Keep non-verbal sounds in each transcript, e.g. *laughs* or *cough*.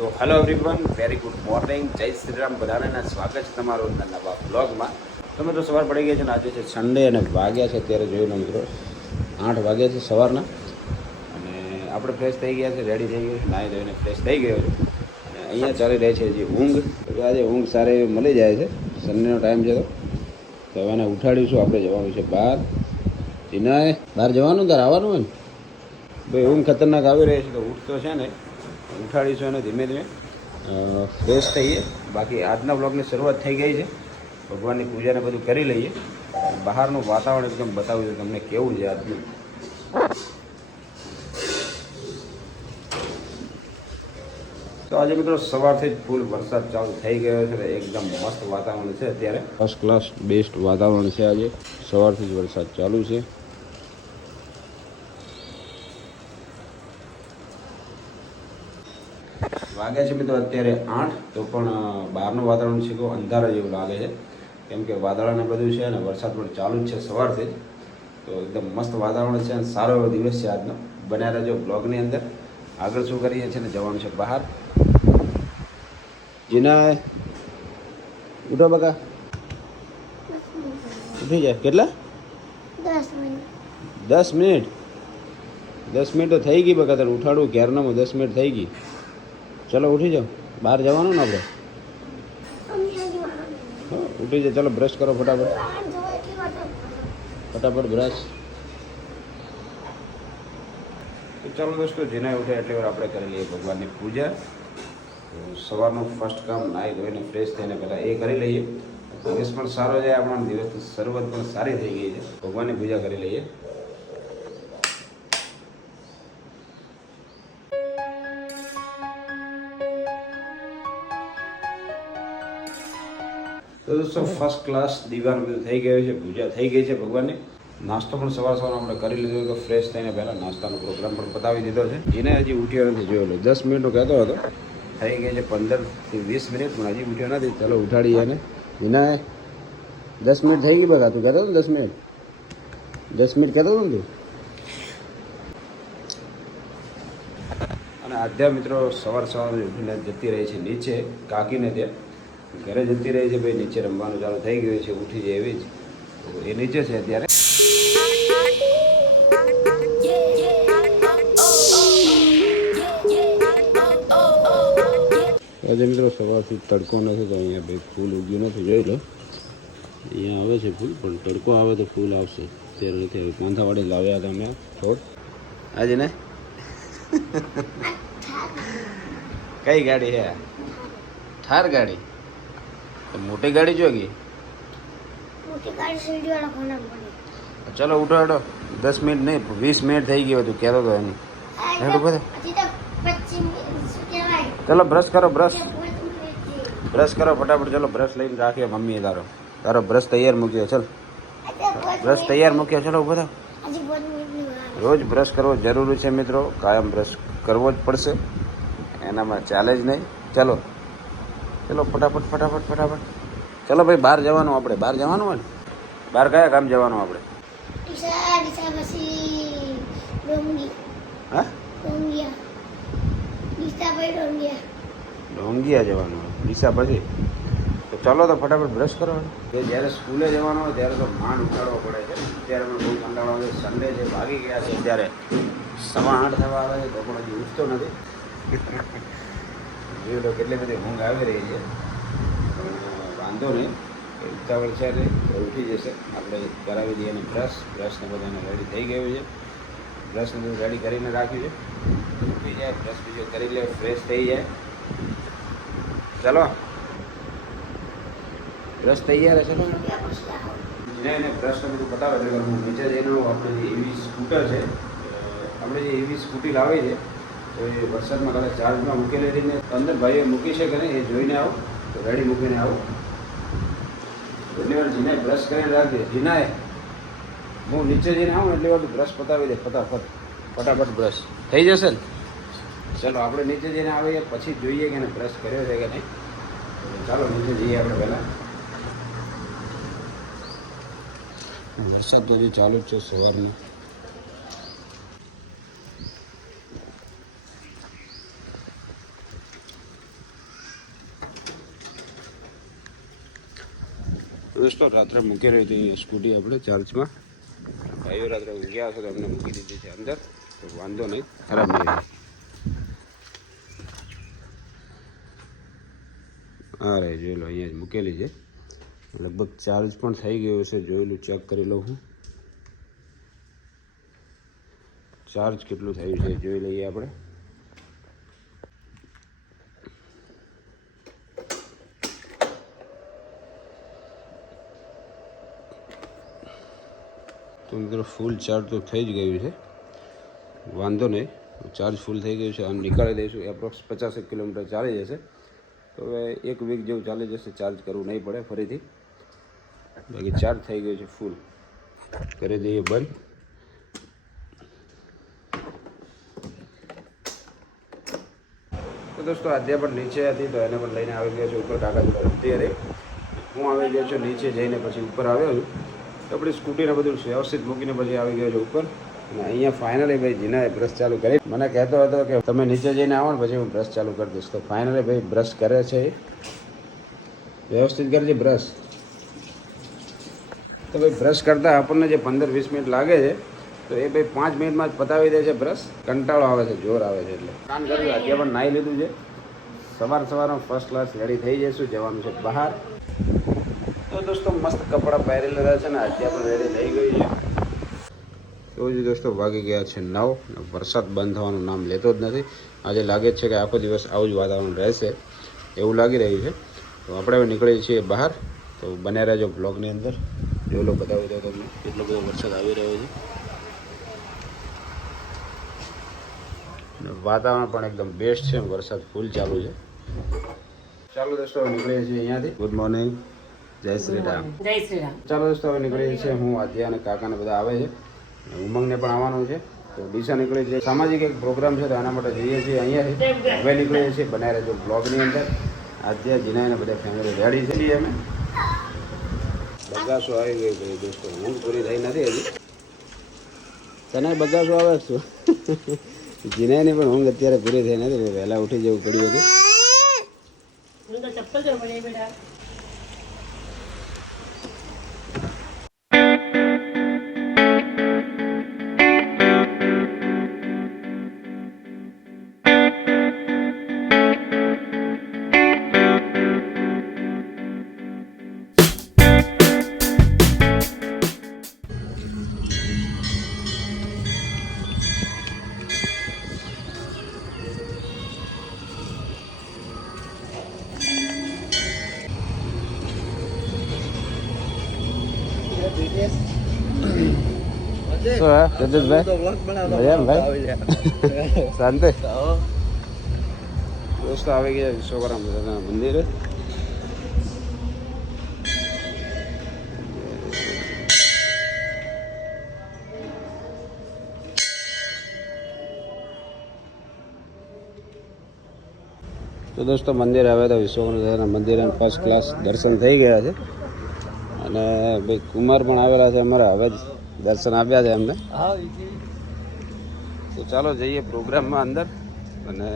તો hello everyone very good morning Jai Shri Ram બધાને સ્વાગત છે તમારું નવા બ્લોગમાં તો સવાર પડી ગઈ છે ને આજે છે સન્ડે અને વાગ્યા છે અત્યારે જોયું મિત્રો. આઠ વાગ્યા છે સવારના. અને આપણે ફ્રેશ થઈ ગયા છે રેડી થઈ ગયું છે, નાહી ધોઈને ફ્રેશ થઈ ગયો છે. અને અહીંયા ચાલી રહી છે જે ઊંઘ. તો આજે ઊંઘ સારી એવી મળી જાય છે. સન્ડેનો ટાઈમ છે તો. હવે એને ઉઠાડીશું, આપણે જવાનું છે બહાર. જીનાએ બહાર જવાનું? તારે આવવાનું હોય ને? ભાઈ, ઊંઘ ખતરનાક આવી રહી છે તો ઉઠતો છે ને. ઉઠાડીશું અને ધીમે ધીમે. ફ્રેશ થઈએ. બાકી આજના બ્લોગની શરૂઆત થઈ ગઈ છે. ભગવાનની પૂજાને બધું કરી લઈએ. બહારનું વાતાવરણ એકદમ બતાવું છે. તમને કેવું છે આજનું? તો આજે મિત્રો સવારથી જ ફૂલ વરસાદ ચાલુ થઈ ગયો છે એકદમ મસ્ત વાતાવરણ છે અત્યારે. ફર્સ્ટ ક્લાસ બેસ્ટ વાતાવરણ છે આજે. સવારથી જ વરસાદ ચાલુ છે. વાગ્યા છે મિત્રો અત્યારે આઠ તો પણ બહારનું વાતાવરણ છે કહું અંધારા જેવું લાગે છે. કેમ કે વાદળાને બધું છે અને વરસાદ પણ ચાલુ જ છે સવારથી જ. તો એકદમ મસ્ત વાતાવરણ છે અને સારો એવો દિવસ છે આજનો. બન્યા રહેજો બ્લોગની અંદર. આગળ શું કરીએ છીએ ને જવાનું છે બહાર. જીના ઉઠો બકા. ઉઠી જાય કેટલા? દસ મિનિટ. દસ મિનિટ? દસ મિનિટ તો થઈ ગઈ બકા તારે ઉઠાડું. ક્યારનામાં દસ મિનિટ થઈ ગઈ. ચલો ઉઠી જાઓ. બહાર જવાનું ને આપણે? ઉઠી જાઓ. ચલો બ્રશ કરો ફટાફટ. ફટાફટ બ્રશ ચાલો દોસ્તો, જેને ઉઠે એટલી વાર આપણે કરી લઈએ ભગવાનની પૂજા. સવારનું ફર્સ્ટ કામ નાહી ધોઈને ફ્રેશ થઈને પહેલાં એ કરી લઈએ. દિવસ પણ સારો જાય, આપણા દિવસની શરૂઆત પણ સારી થઈ ગઈ છે. ભગવાનની પૂજા કરી લઈએ. તો ફર્સ્ટ ક્લાસ દીવાનું બધું થઈ ગયું છે, પૂજા થઈ ગઈ છે ભગવાનની. નાસ્તો પણ સવાર સવાર આપણે કરી લીધો તો ફ્રેશ થઈને પહેલાં નાસ્તાનો પ્રોગ્રામ પણ પતાવી દીધો છે. જેને હજી ઉઠ્યો નથી જોયેલો દસ મિનિટનો કહેતો હતો. થઈ ગઈ છે પંદરથી વીસ મિનિટ, પણ હજી ઉઠ્યો નથી. ચાલો, ઉઠાડીએ એને. વિનાય દસ મિનિટ થઈ ગઈ બધા તું કહેતો હતો દસ મિનિટ? દસ મિનિટ કહેતો હતો ને તું? અને આધ્યા મિત્રો, સવાર સવાર ઉઠીને જતી રહી છે નીચે, કાકીને ત્યાં. ઘરે જતી રહે છે ભાઈ નીચે રમવાનું ચાલુ થઈ ગયું છે ઉઠી જાય એવી જ. એ નીચે છે અત્યારે. આજે મિત્રો સવારથી તડકો નથી તો અહીંયા ભાઈ ફૂલ ઉગ્યું નથી જોઈ લો. અહીંયા આવે છે ફૂલ પણ તડકો આવે તો ફૂલ આવશે. અત્યારે નથી આવ્યું. કાંથાવાડી લાવ્યા હતા અમે છોડ. આજે ને? કઈ ગાડી છે આ? થાર ગાડી. મોટી ગાડી જો ગઈ મોટી ગાડી સીડી વાળા કોને ચલો ઉઠો ઉઠો દસ મિનિટ નહીં વીસ મિનિટ થઈ ગયું હતું કહેતો હતો એની. હેડો બધે. ચલો બ્રશ કરો બ્રશ. બ્રશ કરો ફટાફટ ચલો બ્રશ લઈને રાખીએ મમ્મીએ તારો. તારો બ્રશ તૈયાર મૂક્યો ચલ. બ્રશ તૈયાર મૂક્યો ચલો ઊભો. રોજ બ્રશ કરવો જરૂરી છે મિત્રો કાયમ બ્રશ કરવો જ પડશે. એનામાં ચાલે જ નહીં. ચલો. ચલો ફટાફટ ફટાફટ ફટાફટ. ચલો ભાઈ બહાર જવાનું આપણે. બહાર જવાનું હોય ને? બહાર કયા કામ જવાનું આપણે? ડીસા ડીસા પછી ડોંગી. હા? ડોંગિયા. ડીસા પછી ડોંગિયા. ઢોંગિયા જવાનું હોય. ડીસા પછી? તો ચલો તો ફટાફટ બ્રશ કરો. કે જ્યારે સ્કૂલે જવાનું હોય ત્યારે તો માંડ ઉઠાડવો પડે છે. ત્યારે પણ બહુ કંટાળો આવે છે. સન્ડે જે ભાગી ગયા છે ત્યારે સવા આઠ થવા આવે છે તો પણ હજી ઉઠતો નથી. જોઈ લો કેટલી બધી ઊંઘ આવી રહી છે. પણ વાંધો નહીં. ઉતાવળ છે નહીં ઉઠી જશે. આપણે કરાવી દઈએ એને બ્રશ. બ્રશને બધાને રેડી થઈ ગયું છે. બ્રશને બધું રેડી કરીને રાખ્યું છે. ઉઠી જાય બ્રશ બીજો કરી લે ફ્રેશ થઈ જાય. ચલો. બ્રશ તૈયાર હશે ને? ડોંગિયા જેને એને બ્રશ બધું બતાવે એટલે હું નીચે જઈને આપણે એવી સ્કૂટર છે આપણે જે એવી સ્કૂટી લાવી છે તો એ વરસાદમાં કદાચ ચાર્જમાં મૂકેલી રહીને અંદર ભાઈએ મૂકી છે કે નહીં એ જોઈને આવો. તો રેડી મૂકીને આવો. એટલી વાર જીનાએ બ્રશ કરીને રાખજે. જીનાએ, હું નીચે જઈને આવું એટલી વાર બ્રશ પતાવી દે, ફટાફટ. ફટાફટ બ્રશ થઈ જશે ને? ચાલો, આપણે નીચે જઈને આવીએ, પછી જોઈએ કે બ્રશ કર્યો છે કે નહીં. ચાલો, નીચે જઈએ આપણે પહેલાં. વરસાદ તો હજી ચાલુ જ છે સવારનો. દોસ્તો, રાત્રે મૂકી રહી હતી સ્કૂટી આપણે ચાર્જમાં. ભાઈઓ રાત્રે ઊંઘ્યા હશે તો અમને મૂકી દીધી છે અંદર. તો વાંધો નહીં ખરાબ નહીં. હા રે જોઈ લો, અહીંયા જ મૂકેલી છે. લગભગ ચાર્જ પણ થઈ ગયો છે જોયેલું ચેક કરી લઉં હું. ચાર્જ કેટલું થયું છે, જોઈ લઈએ આપણે. મિત્રો ફૂલ ચાર્જ તો થઈ જ ગયું છે. વાંધો નહીં. ચાર્જ ફૂલ થઈ ગયું છે. અને નીકાળી દઈશું. એપ્રોક્સ પચાસેક કિલોમીટર ચાલી જશે. તો હવે એક વીક જેવું ચાલી જશે. ચાર્જ કરવું નહીં પડે ફરીથી. બાકી ચાર્જ થઈ ગયું છે ફૂલ કરી દઈએ બંધ. દોસ્તો આજે પણ નીચે હતી તો એને પણ લઈને આવી ગયો છું ઉપર હતી હતી હું આવી ગયો છું નીચે જઈને પછી ઉપર આવ્યો છું. આપણી સ્કૂટીને બધું વ્યવસ્થિત મૂકીને પછી આવી ગયો છે ઉપર. અને અહીંયા ફાઇનલી ભાઈ જીનાએ બ્રશ ચાલુ કરી. મને કહેતો હતો કે તમે નીચે જઈને આવો ને પછી હું બ્રશ ચાલુ કરી દઈશ. તો ફાઇનલી ભાઈ બ્રશ કરે છે વ્યવસ્થિત વ્યવસ્થિત કરજે બ્રશ તો ભાઈ બ્રશ કરતાં આપણને જે પંદર વીસ મિનિટ લાગે છે, તો એ ભાઈ પાંચ મિનિટમાં જ પતાવી દે છે બ્રશ કંટાળો આવે છે, જોર આવે છે એટલે. કામ કર્યું આજે પણ નાહી લીધું છે. સવાર સવારમાં ફર્સ્ટ ક્લાસ રેડી થઈ જઈશું, જવાનું છે બહાર. તો દોસ્તો મસ્ત કપડાં પહેરી લીધા છે ને આજે પણ રેડી થઈ ગઈ છે. તો જ દોસ્તો વાગી ગયા છે નવ વરસાદ બંધ થવાનું નામ લેતો જ નથી. આજે લાગે જ છે કે આખો દિવસ આવું જ વાતાવરણ રહેશે. એવું લાગી રહ્યું છે. તો આપણે હવે નીકળીએ છીએ બહાર. તો બન્યા રહેજો બ્લોગની અંદર. જો લોકો બતાવી દો તમને કેટલો બધો વરસાદ આવી રહ્યો છે. વાતાવરણ પણ એકદમ બેસ્ટ છે. વરસાદ ફૂલ ચાલુ છે. ચાલો દોસ્તો નીકળીએ છીએ અહીંયાથી. Good morning Jai Shri Ram. જય શ્રી રામ. ચાલો દોસ્તો હવે નીકળીએ છીએ હું આદ્યા અને કાકાને બધા આવે છે. ઉમંગને પણ આવવાનું છે. તો ડીસા નીકળીએ છે. સામાજિક એક પ્રોગ્રામ છે તો આના માટે જઈએ છીએ અહીંયા હવે નીકળીએ છીએ બનાવી રહેજો બ્લોગની અંદર. આદ્યા જીનાને બધા ફેમિલી રેડી છે. અમે. બગાસો આવી ગઈ ભાઈ દોસ્તો. ઊંઘ પૂરી થઈ નથી હજી. તને બગાસો આવે છે? જીનાની પણ ઊંઘ અત્યારે પૂરી થઈ નથી. વહેલા ઉઠી જવું પડ્યું હતું. શું હે? જગદીશભાઈ? મજામાં ભાઈ *laughs* શાંતિ? દોસ્તો આવી ગયા વિશ્વકર્મા દાદાના મંદિરે. તો દોસ્તો મંદિર આવે તો વિશ્વકર્મા મંદિરે ફર્સ્ટ ક્લાસ દર્શન થઈ ગયા છે. અને ભાઈ કુમાર પણ આવેલા છે અમારા હવે જ દર્શન આપ્યા છે એમને. તો ચાલો જઈએ પ્રોગ્રામમાં અંદર અને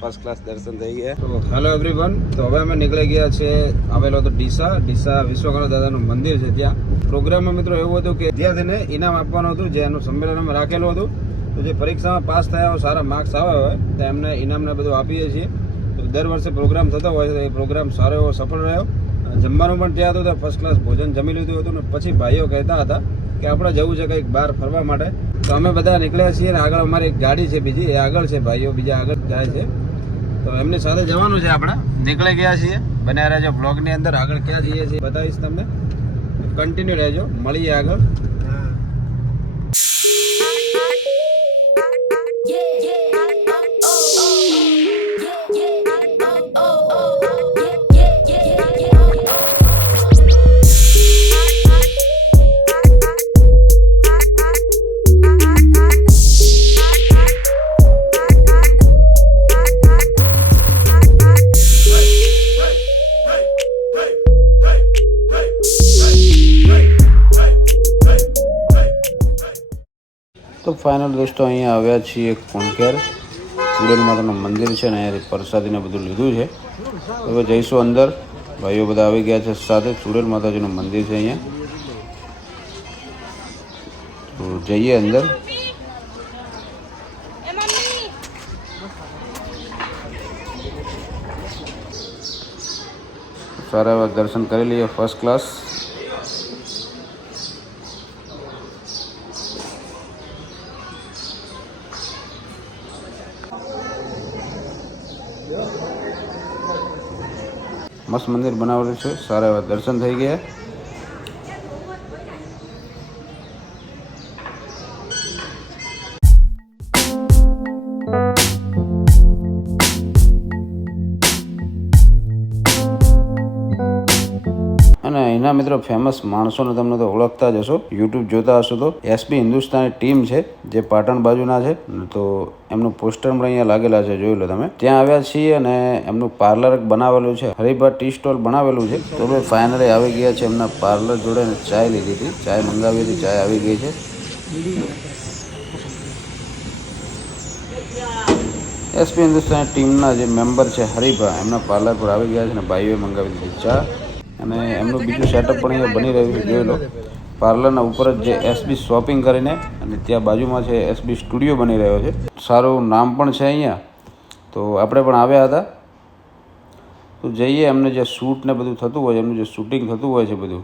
ફર્સ્ટ ક્લાસ દર્શન થઈ ગયા. હેલો એવરીવન તો હવે અમે નીકળી ગયા છે આવેલો હતો ડીસા. ડીસા વિશ્વકર્મા દાદાનું મંદિર છે ત્યાં. પ્રોગ્રામમાં મિત્રો એવું હતું કે વિદ્યાર્થીને ઇનામ આપવાનું હતું જે એનું સંમેલન અમે રાખેલું હતું. તો જે પરીક્ષામાં પાસ થયા હોય સારા માર્ક્સ આવ્યા હોય તો એમને ઇનામને બધું આપીએ છીએ. તો દર વર્ષે પ્રોગ્રામ થતો હોય તો એ પ્રોગ્રામ સારો એવો સફળ રહ્યો. જમવાનું પણ ત્યાં હતું તો ફર્સ્ટ ક્લાસ ભોજન જમી લીધું હતું ને પછી ભાઈઓ કહેતા હતા કે આપણે જવું છે કંઈક બહાર ફરવા માટે. તો અમે બધા નીકળ્યા છીએ ને આગળ અમારી એક ગાડી છે બીજી, એ આગળ છે ભાઈઓ, બીજા આગળ જાય છે. તો એમની સાથે જવાનું છે આપણે. નીકળી ગયા છીએ. બન્યા રહેજો બ્લોગની અંદર. આગળ ક્યાં જઈએ છીએ બતાવીશ તમને. કન્ટિન્યુ રહેજો. મળીએ આગળ. તો ફાઇનલ દોસ્તો અહીંયા આવ્યા છીએ કુણકેર. ચુડેલ માતાનું મંદિર છે ને અહીંયાથી પ્રસાદીને બધું લીધું છે. હવે જઈશું અંદર. ભાઈઓ બધા આવી ગયા છે સાથે. ચુડેલ માતાજીનું મંદિર છે અહીંયા. તો જઈએ અંદર. સારા એવા દર્શન કરી લઈએ ફર્સ્ટ ક્લાસ મસ્ત મંદિર બનાવેલું છે. સારા એવા દર્શન થઈ ગયા. અહીંના મિત્રો ફેમસ માણસોને તમને તો ઓળખતા જ હશો. યુટ્યુબ જોતા હશો તો એસબી હિન્દુસ્તાની ટીમ છે, જે પાટણ બાજુના છે. તો એમનું પોસ્ટર પણ અહીંયા લાગેલા છે, જોઈ લો તમે. ત્યાં આવ્યા છીએ અને એમનું પાર્લર બનાવેલું છે. હરિભા ટી સ્ટોલ બનાવેલું છે. તો ભાઈ ફાઇનલી આવી ગયા છે એમના પાર્લર જોડે ચાય લીધી હતી. ચાય મંગાવી હતી, ચાય આવી ગઈ છે. એસપી હિન્દુસ્તાની ટીમના જે મેમ્બર છે હરિભા, એમના પાર્લર પર આવી ગયા છે અને ભાઈઓએ મંગાવી દીધી ચા. અને એમનું બીજું સેટઅપ પણ અહીંયા બની રહ્યું છે, જોઈ લો. પાર્લરના ઉપર જ જે એસબી શોપિંગ કરીને અને ત્યાં બાજુમાં છે એસબી સ્ટુડિયો બની રહ્યો છે. સારું નામ પણ છે અહીંયા. તો આપણે પણ આવ્યા હતા. તો જઈએ, એમને જે શૂટ ને બધું થતું હોય એમનું જે શૂટિંગ થતું હોય છે બધું.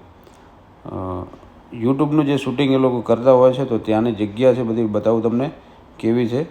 યુટ્યુબનું જે શૂટિંગ એ લોકો કરતા હોય છે, તો ત્યાંની જગ્યા છે બધી બતાવું તમને, કેવી છે.